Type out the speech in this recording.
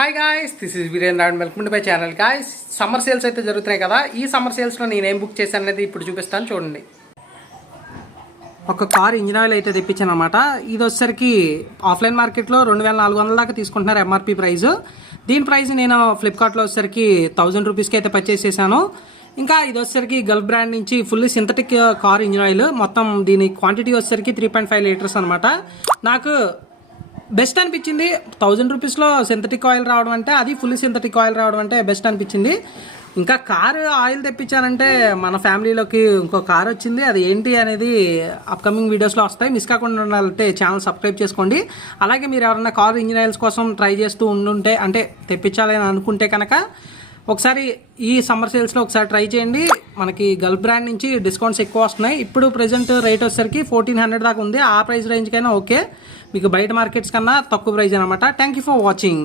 Hi guys, this is Virendra and welcome to my channel. Guys, summer sales అయితే జరుగుతున్నాయి కదా. ఈ సమ్మర్ సేల్స్లో నేనేం బుక్ చేశాను అనేది ఇప్పుడు చూపిస్తాను చూడండి. ఒక కార్ ఇంజిన్ ఆయిల్ అయితే తెప్పించాను అనమాట. ఇది వచ్చేసరికి ఆఫ్లైన్ మార్కెట్లో 2400 దాకా తీసుకుంటున్నారు ఎంఆర్పి ప్రైస్. దీని ప్రైస్ నేను ఫ్లిప్కార్ట్లో వచ్చేసరికి 1000 రూపీస్కి అయితే పర్చేస్ చేశాను. ఇంకా ఇది వచ్చేసరికి గల్ఫ్ బ్రాండ్ నుంచి fully synthetic car engine oil. మొత్తం దీని క్వాంటిటీ వచ్చేసరికి 3.5 లీటర్స్ అనమాట. నాకు బెస్ట్ అనిపించింది. 1000 రూపీస్లో సింథటిక్ ఆయిల్ రావడం అంటే, అది ఫుల్లీ సింథటిక్ ఆయిల్ రావడం అంటే బెస్ట్ అనిపించింది. ఇంకా కారు ఆయిల్ తెప్పించానంటే మన ఫ్యామిలీలోకి ఇంకో కార్ వచ్చింది. అది ఏంటి అనేది అప్కమింగ్ వీడియోస్లో వస్తాయి. మిస్ కాకుండా ఉండాలంటే ఛానల్ సబ్స్క్రైబ్ చేసుకోండి. అలాగే మీరు ఎవరైనా కార్ ఇంజిన్ ఆయిల్స్ కోసం ట్రై చేస్తూ ఉండుంటే, అంటే తెప్పించాలి అని అనుకుంటే కనుక ఒకసారి ఈ సమ్మర్ సేల్స్లో ఒకసారి ట్రై చేయండి. మనకి గల్ఫ్ బ్రాండ్ నుంచి డిస్కౌంట్స్ ఎక్కువ వస్తున్నాయి. ఇప్పుడు ప్రెజెంట్ రేట్ వచ్చేసరికి 1400 దాకా ఉంది. ఆ ప్రైస్ రేంజ్కైనా ఓకే, మీకు బయట మార్కెట్స్ కన్నా తక్కువ ప్రైస్ అనమాట. Thank you for watching.